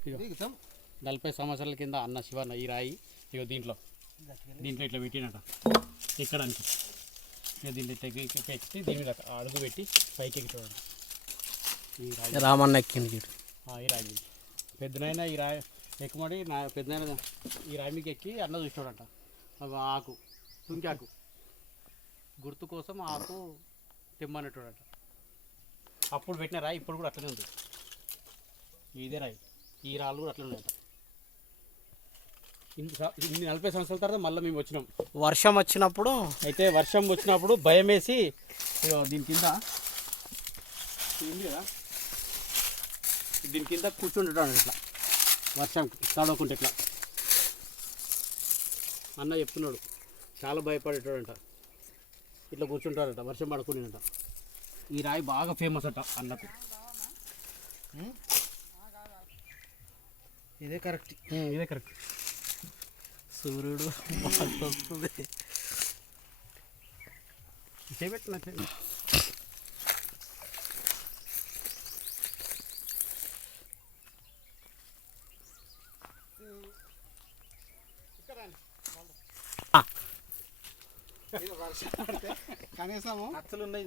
40 సంవత్సరాల కింద అన్న శివన్న ఈ రాయి ఇక దీంట్లో ఇట్లా పెట్టినట ఎక్కడానికి ఇక దీంట్లో పెట్టి దీని మీద అడుగు పెట్టి పైకి ఎక్కి చూడండి ఈ రాయి రామన్న ఎక్కింది ఈ రాయి పెద్దనైనా ఈ రాయి ఎక్కుమడి నా పెద్దనైనా ఈ రాయి మీకు ఎక్కి అన్న చూసాడంట ఆకు తుంకాకు గుర్తు కోసం ఆకు తెమ్మన్నట్టుడట అప్పుడు పెట్టిన రాయి ఇప్పుడు కూడా అట్లనే ఉంది ఇదే రాయి ఈ రాళ్ళు కూడా అట్లనే ఉన్నాయట ఇన్ని 40 సంవత్సరాల తర్వాత మళ్ళీ మేము వచ్చినాం వర్షం వచ్చినప్పుడు అయితే వర్షం వచ్చినప్పుడు భయం వేసి దీని కింద ఉంది కదా దీని కింద కూర్చుంటాడు ఇట్లా వర్షం తడవకుంటే ఇట్లా అన్న చెప్తున్నాడు చాలా భయపడేటాడంట ఇట్లా కూర్చుంటాడట వర్షం పడుకునేట ఈ రాయి బాగా ఫేమస్ అట అన్నకు ఇదే కరెక్ట్ ఇదే కరెక్ట్ సూర్యుడు వస్తుంది చేయబెట్టిన కనీసము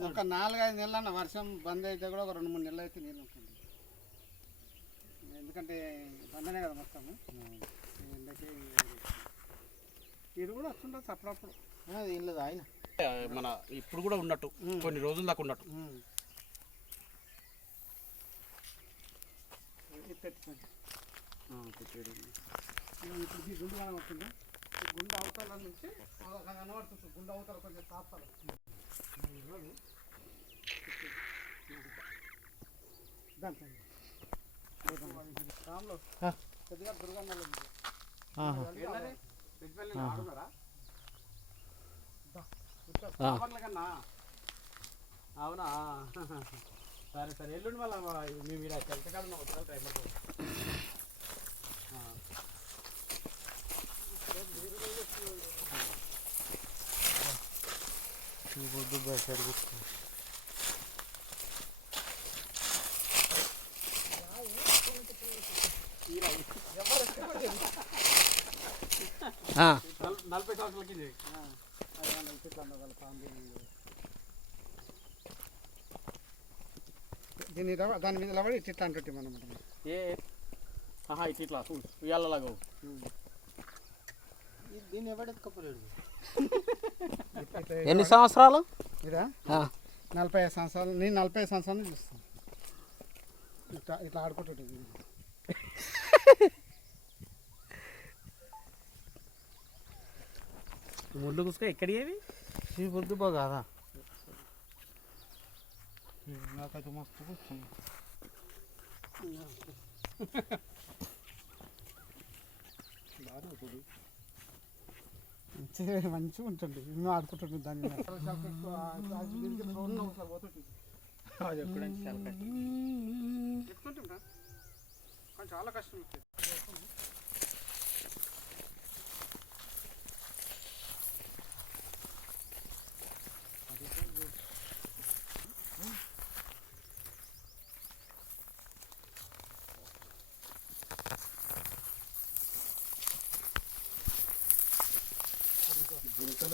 ఒక 4-5 నెలల వర్షం బంద్ అయితే కూడా ఒక 2-3 నెలలు అయితే నీళ్ళు ఉంటుంది ఎందుకంటే బందనే కదా మొత్తం ఎండకి ఇది కూడా వస్తుండొచ్చు అప్పుడప్పుడు ఏం లేదు ఆయన మన ఇప్పుడు కూడా ఉన్నట్టు కొన్ని రోజుల దాకా ఉన్నట్టు ఇప్పుడు ఈ గుండు కనబడుతుంది ఈ గుండు అవతల నుంచి కనబడుతుంది గుండు అవతల కొంచెం తాపాలి రాములు కొద్దిగా దుర్గన్నలు కన్నా అవునా సరే సరే ఎల్లుండి మళ్ళీ మేము ఇలా చెల్తకాలం ఒక టైం నలభై సంవత్సరాలకి దీన్ని దాని మీద లవడి ఇట్లా అంటుంటే మనం ఇట్లా ఉయ్యాలలాగా దీన్ని ఎవడెత్తుకోలేడు ఎన్ని సంవత్సరాలు ఇదా 45 సంవత్సరాలు నేను 45 సంవత్సరాలు చూస్తాను ఇట్లా ఇట్లా ఆడుకుంటుంటుంది ముళ్ళు కూసుక ఎక్కడి ఏవి ఈ బుద్ధి బాగా నాకైతే మస్తు కూర్చుంది మంచిగా ఉంటుంది మేము ఆడుకుంటుంది దాని మీద ఎక్కుతుంటా కానీ చాలా కష్టం ఉంటుంది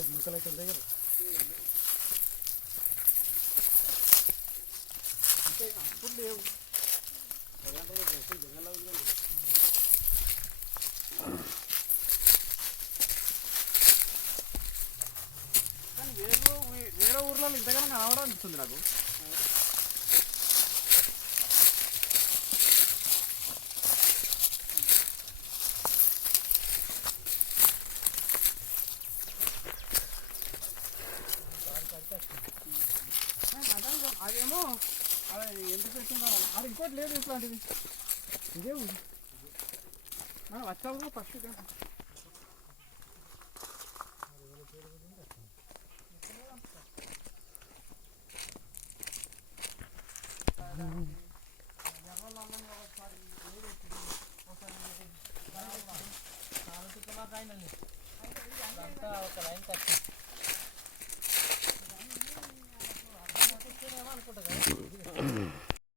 జింకలు అయితే ఉంటాయి కదా అంటే అప్పుడు లేవు జంగల్లో కానీ వేరే ఊర్లో ఇంతకన్నా కనవడం అనిపిస్తుంది నాకు అదేమో అది ఎందుకు పెట్టిందో అది ఇంకోటి లేదు ఇట్లాంటిది ఇదే ఉంది మనం వచ్చాము ఫస్ట్ ఒక లైన్ కట్టి అనుకుంటా